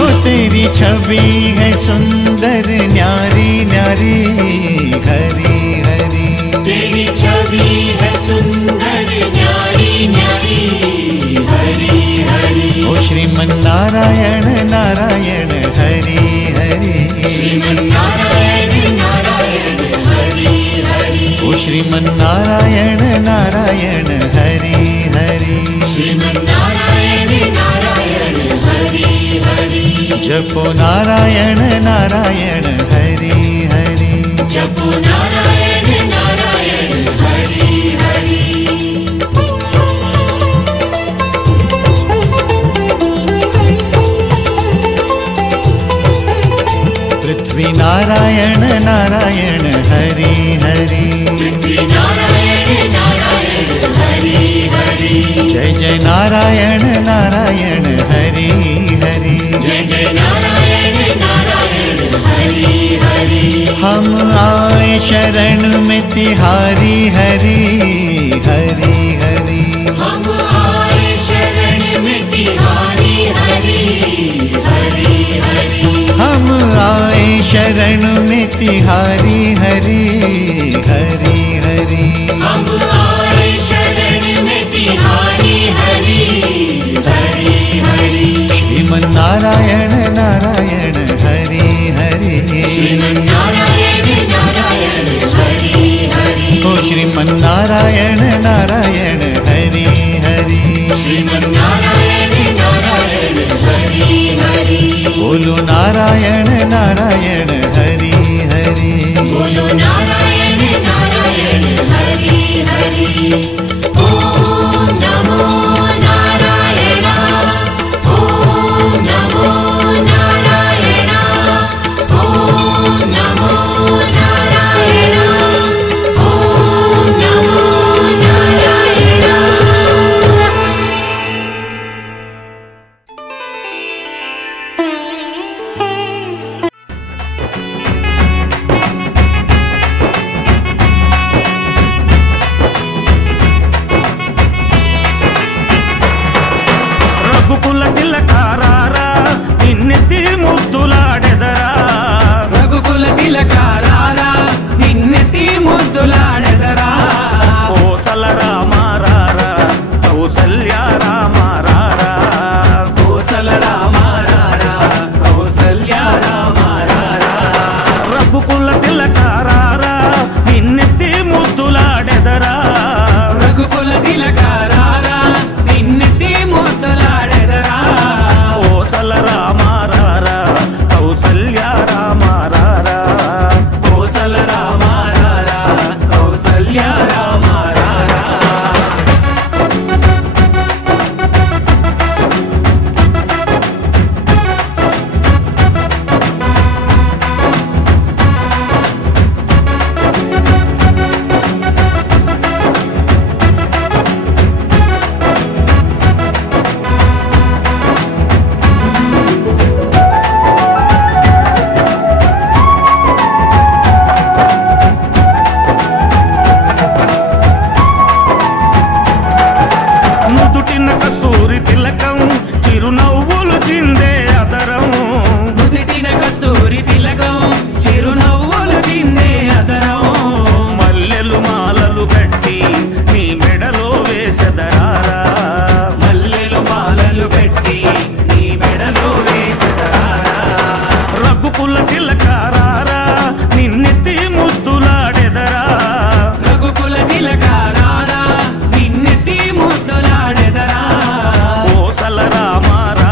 ओ तेरी छवि है सुंदर न्यारी न्यारी हरी हरी। तेरी छवि है सुंदर न्यारी न्यारी हरी हरी। ओ श्रीमन नारायण नारायण हरि हरि। श्रीमन नारायण नारायण हरि हरि। ओ श्रीमन नारायण नारायण हरि हरि। श्रीमन नारायण नारायण हरि हरि। जपो नारायण नारायण हरि हरि। जपो नारायण नारायण हरि हरि। पृथ्वी नारायण नारायण हरि हरि। पृथ्वी नारायण नारायण हरि हरि। जय जय नारायण नारायण हरि हरि। जय जय नारायण नारायण हरि हरि। हम आए शरण में तिहारी हरि हरि हरि। हम आए शरण में तिहारी हरि हरि हरि। हम आए शरण में तिहारी हरि हरि हरि। हम आए शरण में तिहारी हरि हरि हरि। श्रीमन नारायण नारायण हरि हरि। श्रीमन नारायण नारायण हरि हरि। ओ श्रीमन नारायण नारायण हरि हरि। श्रीमन नारायण नारायण हरि हरि। बोलो नारायण नारायण हरि हरि। बोलो नारायण नारायण हरि हरि। ओम नमो नारायण। ओम नमो नारायण। ओम नमो नारायण। ओम नमो नारायण। రఘుకుల తిలకారారా నిన్నెత్తి ముద్దులాడెదరా. రఘుకుల తిలకారారా నిన్నెత్తి ముద్దులాడెదరా. కోసల రామారారా కౌసల్య రామారారా. కోసల రామారారా కౌసల్య రామారారా. రఘుకుల తిలకారారా నిన్నెత్తి ముద్దులాడెదరా. రఘుకుల తిలకారారా నిన్నెత్తి ముద్దులాడెదరా. కోసల రామారారా కౌసల్య రామారారా. కోసల రామారారా కౌసల్య రామారారా. నుదుటిన కస్తూరి తిలకం చిరునవ్వులు చిందే అదరం. నుదిటిన కస్తూరి తిలకం చిరునవ్వులు చిందే అదరం. మల్లెలు మాలలు కట్టి నీ మెడలో వేసెదరారా. మల్లెలు మాలలు పెట్టి నీ మెడలో వేసెదరారా. రఘుకుల తిలకారారా నిన్నెత్తి ముద్దులాడెదరా. రఘుకుల తిలకారారా నిన్నెత్తి ముద్దులాడెదరా. కోసల రామారారా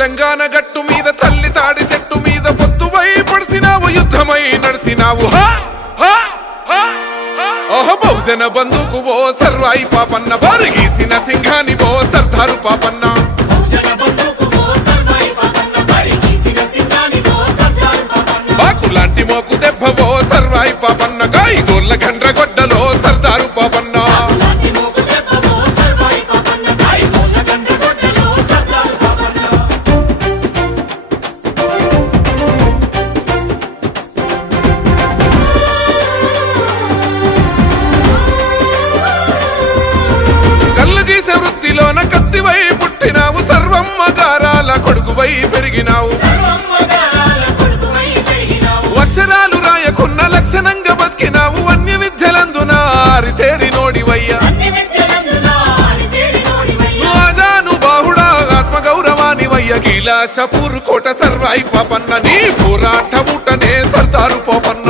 తెలంగాణ గట్టు మీద తల్లి తాడి చెట్టు మీద పొత్తువై పడిసినావు యుద్ధమై నడిసినావు ఓహో బహుజన బంధుకు ఓ సర్వాయి పాపన్న బారిగీసిన సింహాని ఓ సర్దారు పాపన్న బాకులాంటి మోకు దెబ్బ ఓ సర్వాయి పాపన్న గాయగోళ్ళ గండ్రగొడ్డలో సర్దారు పాపన్న కత్తివై పుట్టినావు సర్వమ్మ గారాల కొడుకువై పెరిగినావు అక్షరాలు రాయకున్న లక్షణంగా బతికినావు అన్య విద్యలందున ఆరితేరి నోడివయ్యా ఆజాను బాహుడా ఆత్మ గౌరవానివయ్య కైలాసపూర్ కోట సర్వాయి పాపన్న నీ పోరాట ఊటనే సర్దారు పోపన్న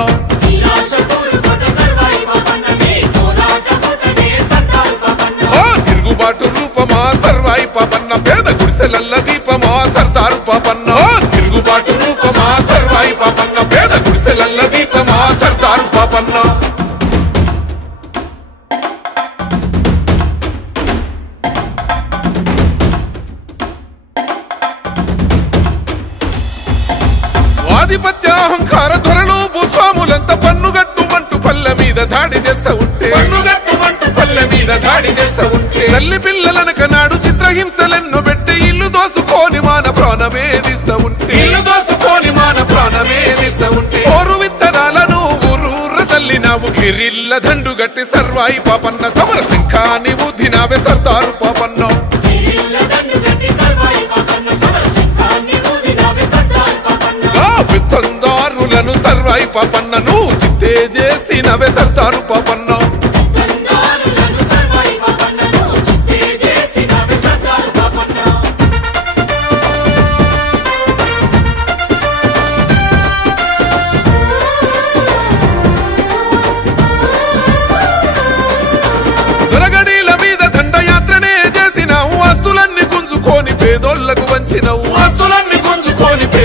తిరుగుబాటు రూపమా సర్వాయి పాపన్న పేద గుడిసెలల్ల దీపమా సర్దారు పాపన్న తిరుగుబాటు రూపమా సర్వాయి పాపన్న పేద గుడిసెలల్ల దీపమా సర్దారు పాపన్న ఆధిపత్య అహంకార ధరలు భూస్వాములంతా పన్నుగట్టు మంటూ పల్లె మీద దాడి చేస్తా ఉంటే పల్లె మీద దాడి చేస్తా ఉంటే తల్లి పిల్లలనక నాడు చిత్రహింసలెన్నో పెట్టి ఇల్లు దోసుకొని మాన ప్రాణమేదిస్తా ఉంటే ఓరు విత్తనాలను ఊరూర తల్లినావు గిరిల్ల దండు గట్టి సర్వాయి పాపన్న సమర శంఖాని ఊదినావే సర్దారు పాపన్న విత్తందారులను సర్వాయి పాపన్న నువ్వు చిత్తే చేసినవే సర్దారు పాపన్న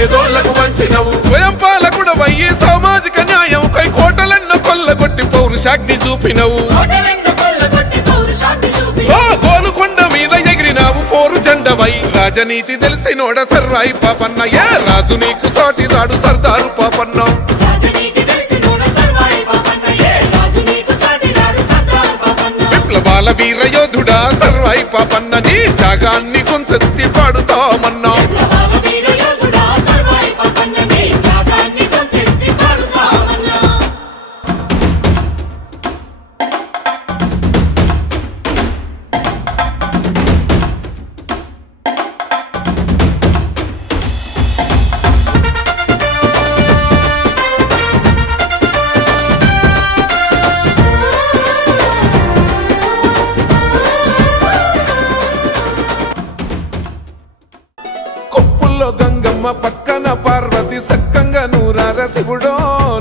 పేదోళ్లకు వంచినవు స్వయం పాలకుడవయ్యి సామాజిక న్యాయం కై కోటలెన్నో కొల్లగొట్టి పౌరుషాగ్ని చూపినవు గోలుకొండ మీద ఎగిరినావు పోరు జెండవై రాజనీతి తెలిసినోడ సర్వాయి పాపన్న ఏ రాజు నీకు సాటి రాడు సర్దారు పాపన్న విప్లవాల వీర యోధుడా సర్వాయి పాపన్న నీ త్యాగాన్ని కొంతెత్తి పాడుతామన్నా గంగమ్మ పక్కన పార్వతి సక్కంగా నూరార శివుడో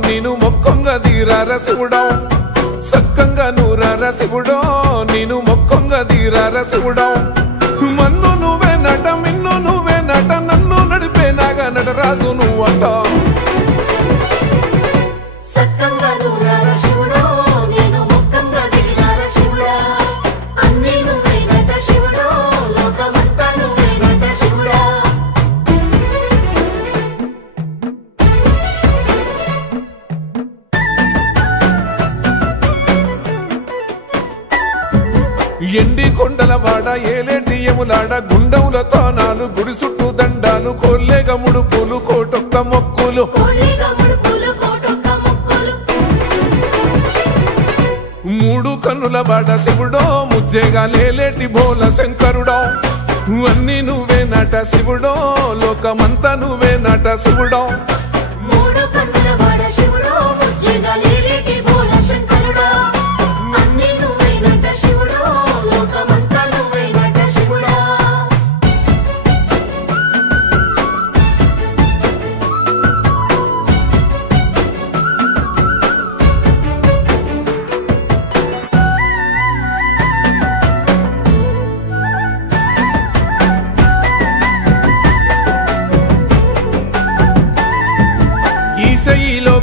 నేను మొక్కొంగ దీరార శివుడో సక్కంగా నూరార శివుడో నేను మొక్కొంగ దీరార శివుడో మన్ను నువ్వే నట మిన్ను నువ్వే నట నన్ను నడిపే నాగా నటరాజు నువ్వంట ఎండి కొండలవాడ ఏలేటి యములాడ గుండములతో నాలు గుడి చుట్టూ దండాలు కొల్లేగ ముడుపులు కోటొక్క మొక్కులు మూడు కన్నుల బాడ శివుడో ముజ్జేగా లేలేటి బోల శంకరుడో అన్ని నువ్వే నట శివుడో లోకమంతా నువ్వే నట శివుడో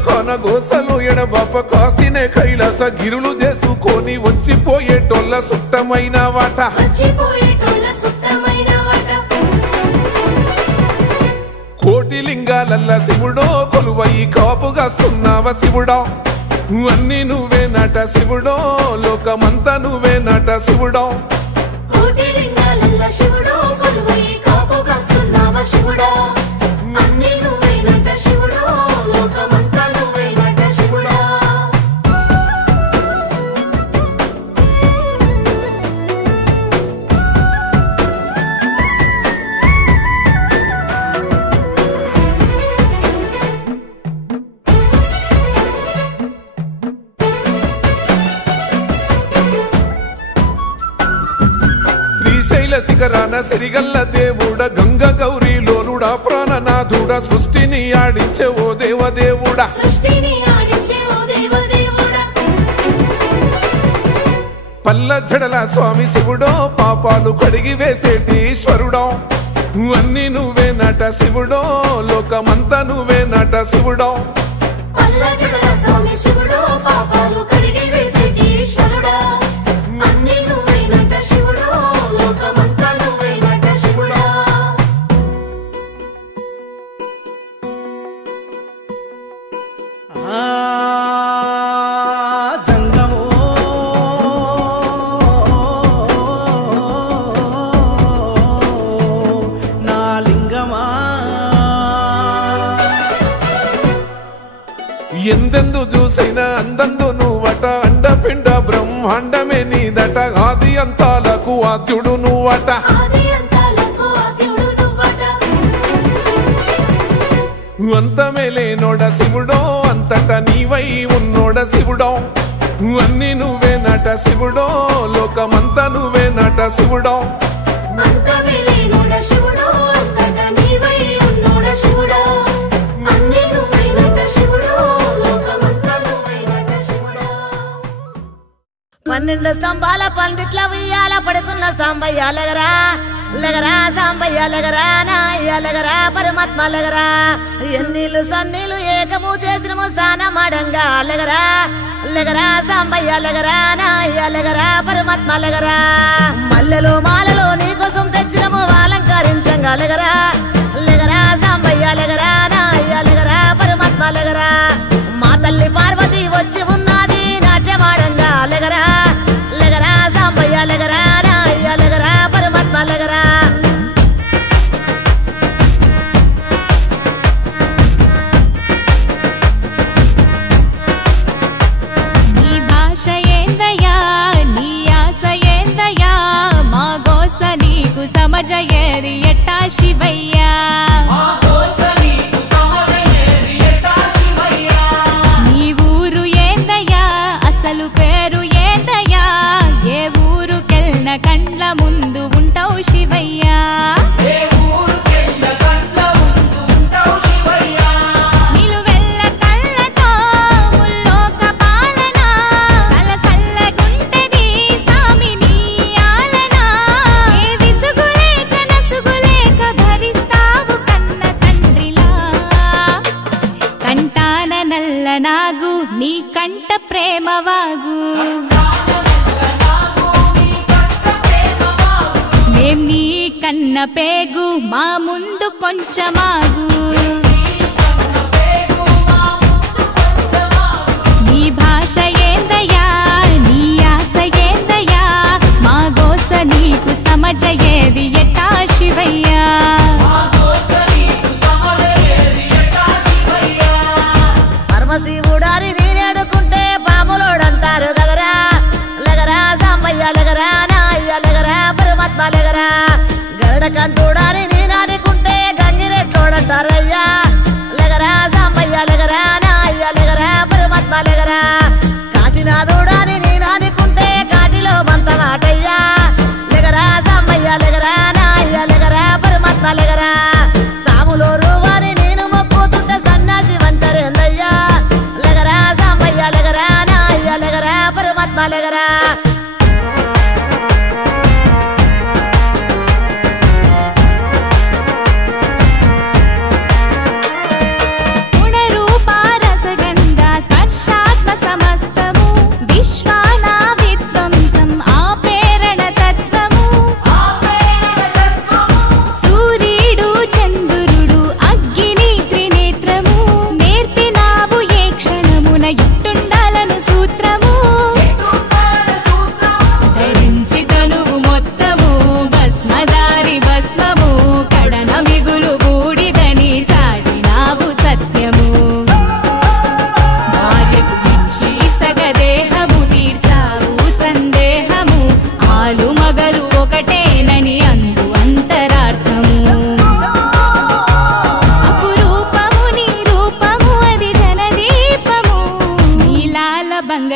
కొనగోసలు ఎడబాప కాసినే కైలాస గిరులు చేసుకొని వచ్చిపోయేటోళ్ళ సుట్టమైన వాట కోటి లింగాలల్ల శివుడో కొలువయి కాపుగాస్తున్నావ శివుడా అన్ని నువ్వే నట శివుడో లోకమంతా నువ్వే నట శివుడా శ్రీశైల శిఖరాన సిరిగల్ల దేవుడ గంగ గౌరీ లోలుడా ప్రాణనాథుడా సృష్టిని ఆడించే ఓ దేవదేవుడా పల్ల జడల స్వామి శివుడో పాపాలు కడిగి వేసేటి ఈశ్వరుడో అన్ని నువ్వే నట శివుడో లోకమంతా నువ్వే నట శివుడో ఎందెందు చూసైనా అందందు నువ్వట అండపిండ బ్రహ్మాండమే నీదట ఆది అంతాలకు ఆద్యుడు నువ్వట అంతమే లేనోడ శివుడో అంతట నీవై ఉన్నోడ శివుడో అన్ని నువ్వే నట శివుడో లోకమంతా నువ్వే నట శివుడో పన్నెండు స్తంభాల పందిట్ల ఉయ్యాల పడుకున్న సాంబయ్య లగరా లగరా సాంబయ్య లగరా నాయ్య లగరా పరమాత్మ లగరా ఎన్నీళ్ళు సన్నీళ్ళు ఏకము చేసినము స్నానమాడంగా లగరా లగరా సాంబయ్య లగరా నాయ్య లగరా పరమాత్మ లగరా మల్లెలు మాలలు నీకోసం తెచ్చినము అలంకరించంగా లగరా లగరా సాంబయ్య లగరా నాయ్య లగరా పరమాత్మ లగరా మా తల్లి పార్వతి వచ్చి ఉన్నది నాట్యమాడంగా లగరా లగరా సాంబయ్య లగరా నాయ్య లగరా పరమాత్మ లగరా నీ భాష ఏందయ్యా నీ ఆశ ఏందయ్యా మా గోస నీకు సమజయేది ఎట్టా శివయ్యా నీ ఊరు ఏందయ్యా అసలు పేరు ఏందయ్యా ఏ ఊరుకెళ్ళిన కండ్ల ముందు ఉంటావు శివయ్యా నిలువెల్ల కళ్ళతో ముల్లోక పాలన సలసల్లగుంటది సామి నీ ఆలన ఏ విసుగులేక నసుగులేక భరిస్తావు కన్న తండ్రిలా కంటాన నల్ల నాగు నీ కంట ప్రేమవాగు మేం నీ కన్న పేగు మా ముందు కొంచెమాగు నీ భాష ఏందయ్యా నీ ఆశ ఏందయ్యా మా గోస నీకు సమజయేది ఎట్టా శివయ్యా పరమశివుడారి నీరేడుకుంటే పాములోడంటారు కదరా లగరా సాంబయ్య లగరా నాయ్య లగరా పరమాత్మ లగరా గరుడ కంటూడారి నీనాడుకుంటే గంగిరెట్లోడంటారయ్యా లగరా సాంబయ్య లగరా నాయ్య లగరా పరమాత్మ లగరా కాశీనాథుడారి నీనాడుకుంటే కాటిలో మంత మాటయ్యా లగరా సాంబయ్య లగరా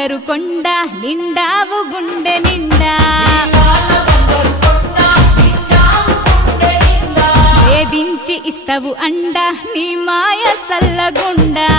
బంగారు కొండ నిండావు గుండె నిండా వేధించి ఇస్తవు అండ నీ మాయ సల్లగుండా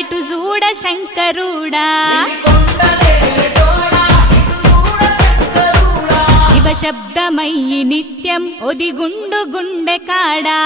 ఎటు చూడ శంకరుడా శివ శబ్దమయ్యి నిత్యం ఒదిగుండు గుండె కాడా